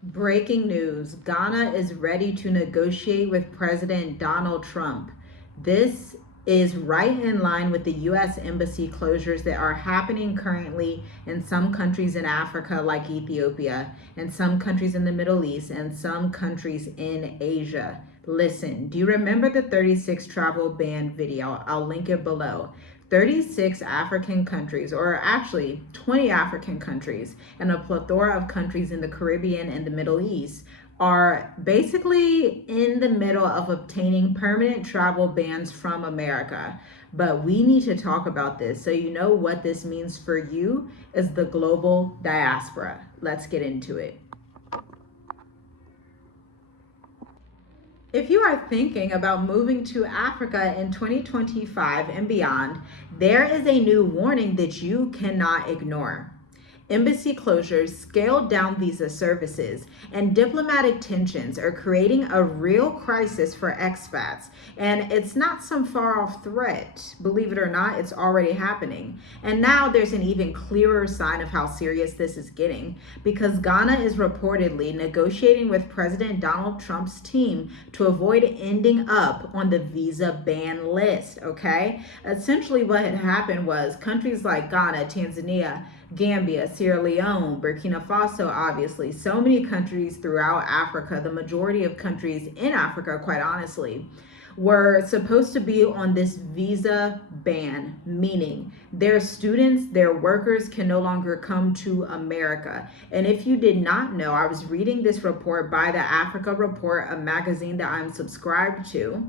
Breaking news: Ghana is ready to negotiate with President Donald Trump. This is right in line with the U.S. embassy closures that are happening currently in some countries in Africa, like Ethiopia, and some countries in the Middle East, and some countries in Asia. Listen, do you remember the 36 travel ban video? I'll link it below. 36 African countries, or actually 20 African countries, and a plethora of countries in the Caribbean and the Middle East are basically in the middle of obtaining permanent travel bans from America. But we need to talk about this so you know what this means for you as the global diaspora. Let's get into it. If you are thinking about moving to Africa in 2025 and beyond, there is a new warning that you cannot ignore. Embassy closures, scaled down visa services, and diplomatic tensions are creating a real crisis for expats. And it's not some far off threat. Believe it or not, it's already happening. And now there's an even clearer sign of how serious this is getting because Ghana is reportedly negotiating with President Donald Trump's team to avoid ending up on the visa ban list. Okay? Essentially, what had happened was countries like Ghana, Tanzania, Gambia, Sierra Leone, Burkina Faso, obviously, so many countries throughout Africa, the majority of countries in Africa, quite honestly, were supposed to be on this visa ban, meaning their students, their workers can no longer come to America. And if you did not know, I was reading this report by the Africa Report, a magazine that I'm subscribed to.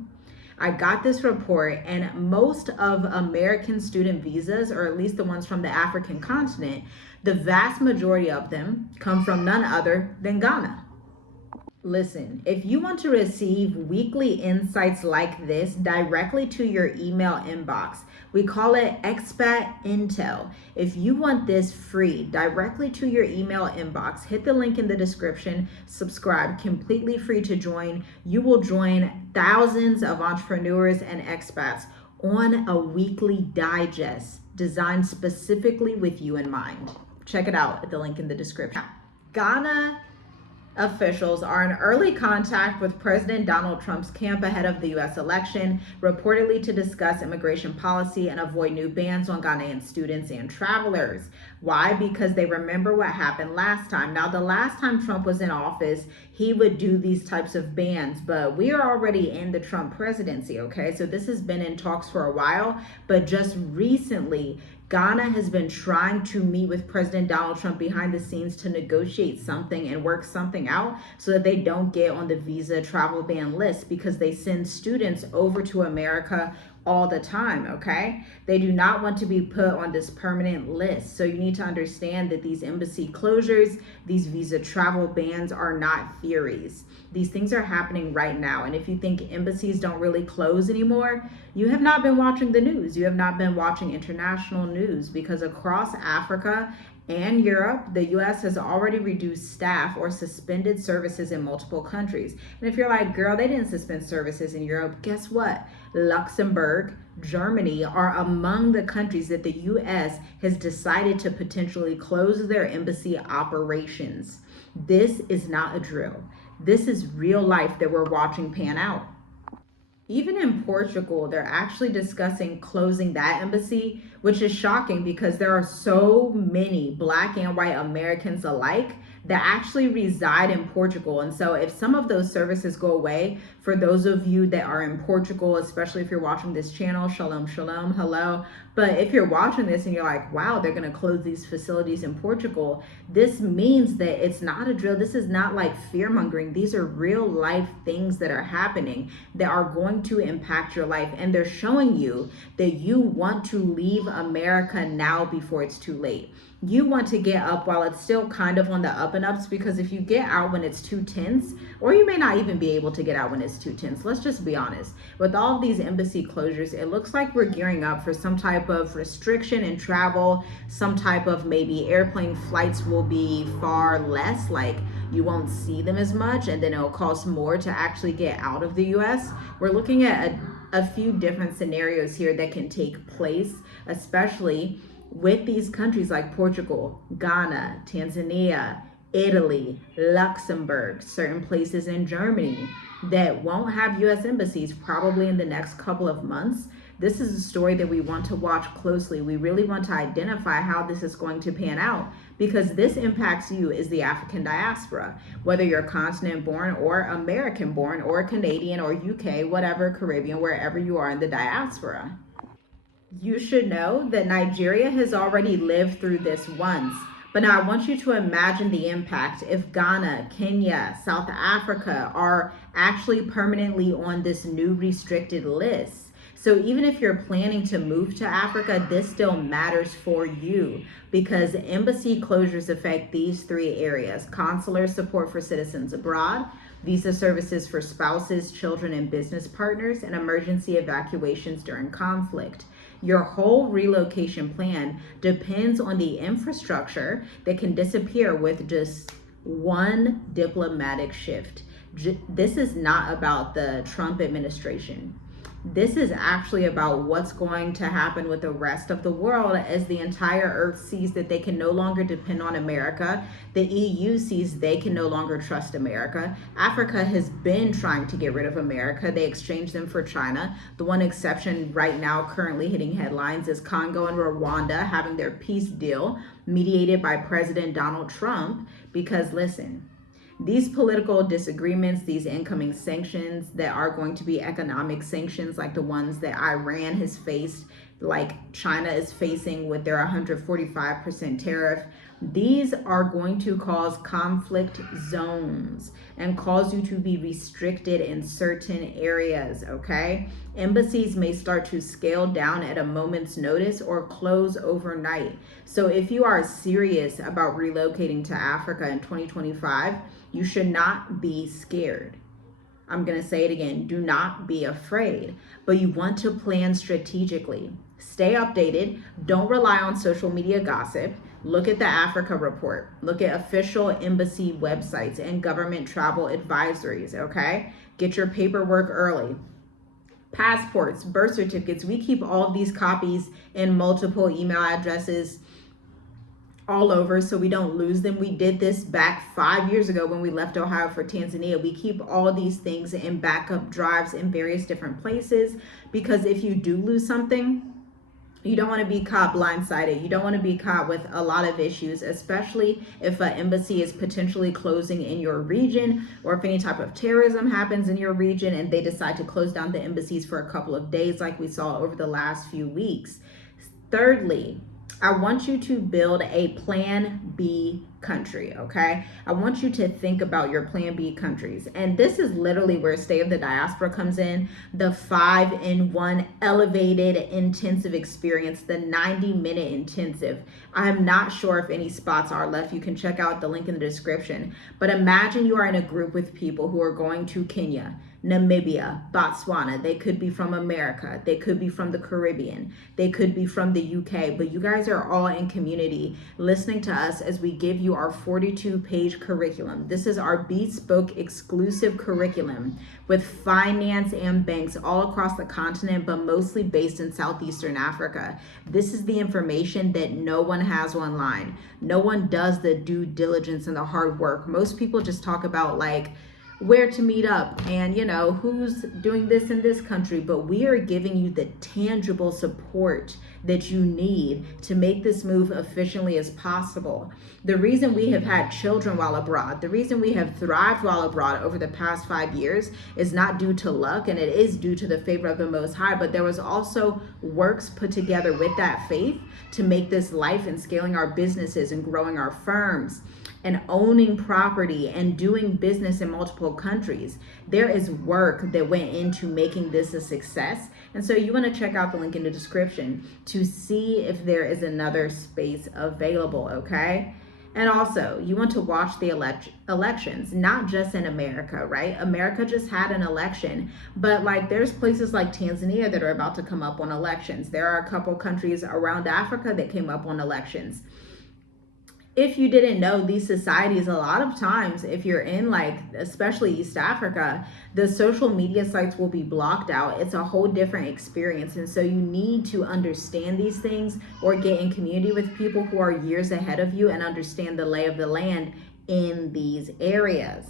I got this report, and most of American student visas, or at least the ones from the African continent, the vast majority of them come from none other than Ghana. Listen, if you want to receive weekly insights like this directly to your email inbox, we call it Expat Intel. If you want this free directly to your email inbox, hit the link in the description, subscribe, completely free to join. You will join thousands of entrepreneurs and expats on a weekly digest designed specifically with you in mind. Check it out at the link in the description. Ghana officials are in early contact with President Donald Trump's camp ahead of the U.S. election, reportedly to discuss immigration policy and avoid new bans on Ghanaian students and travelers. Why? Because they remember what happened last time. Now, the last time Trump was in office, he would do these types of bans, but we are already in the Trump presidency, okay? So this has been in talks for a while, but just recently, Ghana has been trying to meet with President Donald Trump behind the scenes to negotiate something and work something out so that they don't get on the visa travel ban list because they send students over to America all the time, okay? They do not want to be put on this permanent list. So you need to understand that these embassy closures, these visa travel bans are not theories. These things are happening right now. And if you think embassies don't really close anymore, you have not been watching the news. You have not been watching international news because across Africa and Europe, the US has already reduced staff or suspended services in multiple countries. And if you're like, girl, they didn't suspend services in Europe, guess what? Luxembourg, Germany are among the countries that the US has decided to potentially close their embassy operations. This is not a drill. This is real life that we're watching pan out. Even in Portugal, they're actually discussing closing that embassy, which is shocking because there are so many Black and white Americans alike that actually reside in Portugal. And so if some of those services go away, for those of you that are in Portugal, especially if you're watching this channel, shalom, shalom, hello. But if you're watching this and you're like, wow, they're going to close these facilities in Portugal, this means that it's not a drill. This is not like fear mongering. These are real life things that are happening that are going to impact your life. And they're showing you that you want to leave America now before it's too late. You want to get up while it's still kind of on the up and ups, because if you get out when it's too tense, or you may not even be able to get out when it's too tense, let's just be honest. With all of these embassy closures, it looks like we're gearing up for some type of restriction in travel, some type of maybe airplane flights will be far less, like you won't see them as much, and then it'll cost more to actually get out of the US. We're looking at a few different scenarios here that can take place, especially with these countries like Portugal, Ghana, Tanzania, Italy, Luxembourg, certain places in Germany that won't have US embassies probably in the next couple of months. This is a story that we want to watch closely. We really want to identify how this is going to pan out because this impacts you as the African diaspora, whether you're continent born or American born or Canadian or UK, whatever, Caribbean, wherever you are in the diaspora. You should know that Nigeria has already lived through this once. But now I want you to imagine the impact if Ghana, Kenya, South Africa are actually permanently on this new restricted list. So even if you're planning to move to Africa, this still matters for you because embassy closures affect these three areas: consular support for citizens abroad, visa services for spouses, children, and business partners, and emergency evacuations during conflict. Your whole relocation plan depends on the infrastructure that can disappear with just one diplomatic shift. This is not about the Trump administration. This is actually about what's going to happen with the rest of the world as the entire earth sees that they can no longer depend on America. The EU sees they can no longer trust America. Africa has been trying to get rid of America. They exchanged them for China. The one exception right now currently hitting headlines is Congo and Rwanda having their peace deal mediated by President Donald Trump. Because listen, these political disagreements, these incoming sanctions that are going to be economic sanctions like the ones that Iran has faced, like China is facing with their 145% tariff, these are going to cause conflict zones and cause you to be restricted in certain areas, okay? Embassies may start to scale down at a moment's notice or close overnight. So if you are serious about relocating to Africa in 2025, you should not be scared. I'm going to say it again. Do not be afraid, but you want to plan strategically. Stay updated. Don't rely on social media gossip. Look at the Africa report. Look at official embassy websites and government travel advisories, okay? Get your paperwork early. Passports, birth certificates. We keep all of these copies in multiple email addresses all over so we don't lose them. We did this back 5 years ago when we left Ohio for Tanzania. We keep all these things in backup drives in various different places because if you do lose something, you don't want to be caught blindsided. You don't want to be caught with a lot of issues, especially if an embassy is potentially closing in your region or if any type of terrorism happens in your region and they decide to close down the embassies for a couple of days like we saw over the last few weeks. Thirdly, I want you to build a plan B country, okay? I want you to think about your plan B countries. And this is literally where State of the Diaspora comes in, the 5-in-1 elevated intensive experience, the 90-minute intensive. I'm not sure if any spots are left. You can check out the link in the description. But imagine you are in a group with people who are going to Kenya, Namibia, Botswana. They could be from America. They could be from the Caribbean. They could be from the UK. But you guys are all in community listening to us as we give you our 42-page curriculum. This is our bespoke exclusive curriculum with finance and banks all across the continent, but mostly based in Southeastern Africa. This is the information that no one has online. No one does the due diligence and the hard work. Most people just talk about like where to meet up and who's doing this in this country, but we are giving you the tangible support that you need to make this move efficiently as possible. The reason we have had children while abroad, the reason we have thrived while abroad over the past 5 years is not due to luck, and it is due to the favor of the Most High, but there was also works put together with that faith to make this life and scaling our businesses and growing our firms and owning property and doing business in multiple countries. There is work that went into making this a success. And so you want to check out the link in the description to see if there is another space available, okay? And also, you want to watch the elections, not just in America, right? America just had an election, but like there's places like Tanzania that are about to come up on elections. There are a couple countries around Africa that came up on elections. If you didn't know, these societies, a lot of times, if you're in like, especially East Africa, the social media sites will be blocked out. It's a whole different experience. And so you need to understand these things or get in community with people who are years ahead of you and understand the lay of the land in these areas.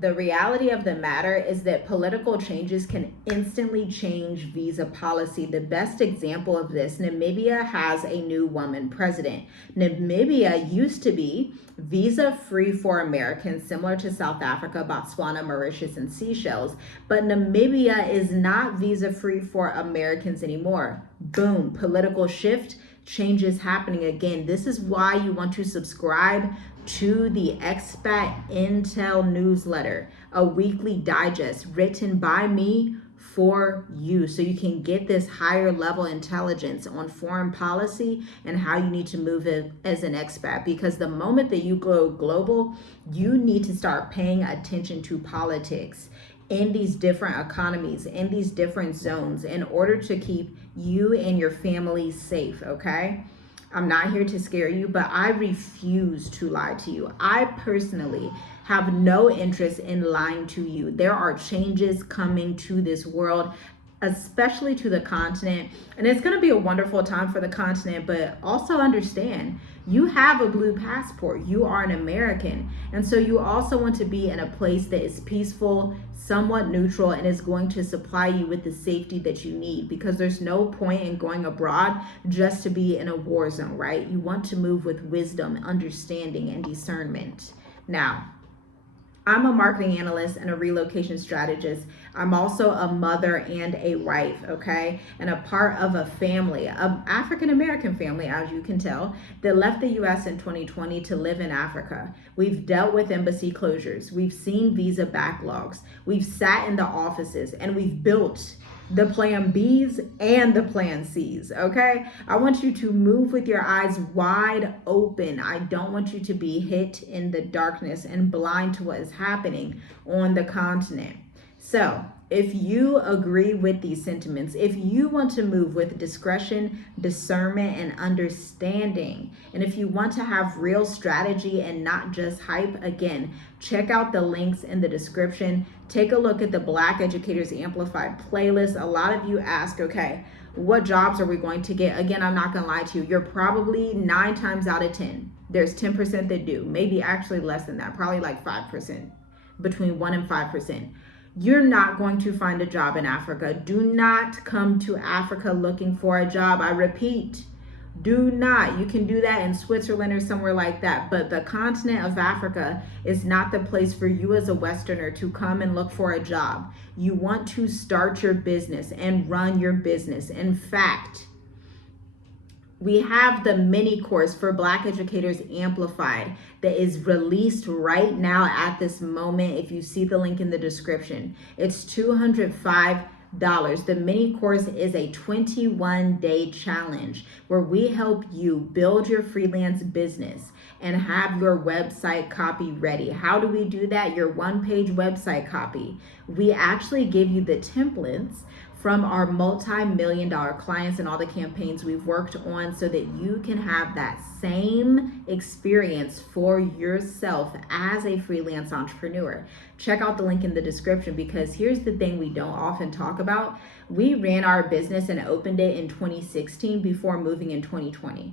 The reality of the matter is that political changes can instantly change visa policy. The best example of this, Namibia has a new woman president. Namibia used to be visa free for Americans, similar to South Africa, Botswana, Mauritius, and Seychelles. But Namibia is not visa free for Americans anymore. Boom, political shift, changes happening again. This is why you want to subscribe to the Expat Intel newsletter, a weekly digest written by me for you, so you can get this higher level intelligence on foreign policy and how you need to move it as an expat. Because the moment that you go global, you need to start paying attention to politics in these different economies, in these different zones, in order to keep you and your family safe, okay? I'm not here to scare you, but I refuse to lie to you. I personally have no interest in lying to you. There are changes coming to this world, especially to the continent. And it's going to be a wonderful time for the continent, but also understand you have a blue passport. You are an American. And so you also want to be in a place that is peaceful, somewhat neutral, and is going to supply you with the safety that you need, because there's no point in going abroad just to be in a war zone, right? You want to move with wisdom, understanding, and discernment. Now, I'm a marketing analyst and a relocation strategist. I'm also a mother and a wife, okay? And a part of a family, an African-American family, as you can tell, that left the US in 2020 to live in Africa. We've dealt with embassy closures. We've seen visa backlogs. We've sat in the offices, and we've built the plan B's and the plan C's, okay? I want you to move with your eyes wide open. I don't want you to be hit in the darkness and blind to what is happening on the continent. So, if you agree with these sentiments, if you want to move with discretion, discernment, and understanding, and if you want to have real strategy and not just hype, again, check out the links in the description. Take a look at the Black Educators Amplified playlist. A lot of you ask, okay, what jobs are we going to get? Again, I'm not going to lie to you. You're probably 9 times out of 10. There's 10% that do, maybe actually less than that, probably like 5%, between 1 and 5%. You're not going to find a job in Africa. Do not come to Africa looking for a job. I repeat, do not. You can do that in Switzerland or somewhere like that. But the continent of Africa is not the place for you as a Westerner to come and look for a job. You want to start your business and run your business. In fact, we have the mini course for Black Educators Amplified that is released right now at this moment. If you see the link in the description, it's $205. The mini course is a 21-day challenge where we help you build your freelance business and have your website copy ready. How do we do that? Your one-page website copy. We actually give you the templates from our multi-million-dollar clients and all the campaigns we've worked on, so that you can have that same experience for yourself as a freelance entrepreneur. Check out the link in the description, because here's the thing we don't often talk about. We ran our business and opened it in 2016 before moving in 2020.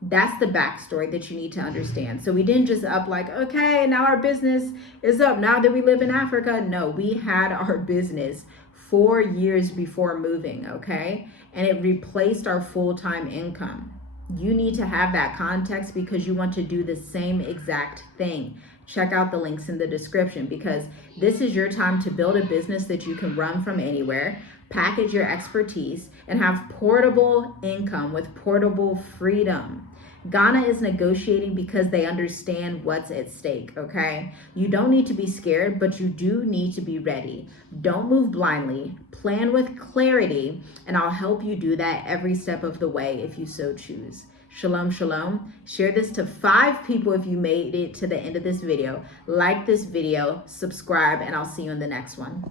That's the backstory that you need to understand. So we didn't just up like, okay, now our business is up now that we live in Africa. No, we had our business 4 years before moving, okay? And it replaced our full-time income. You need to have that context, because you want to do the same exact thing. Check out the links in the description, because this is your time to build a business that you can run from anywhere, package your expertise, and have portable income with portable freedom. Ghana is negotiating because they understand what's at stake, okay? You don't need to be scared, but you do need to be ready. Don't move blindly. Plan with clarity, and I'll help you do that every step of the way if you so choose. Shalom, shalom. Share this to 5 people if you made it to the end of this video. Like this video, subscribe, and I'll see you in the next one.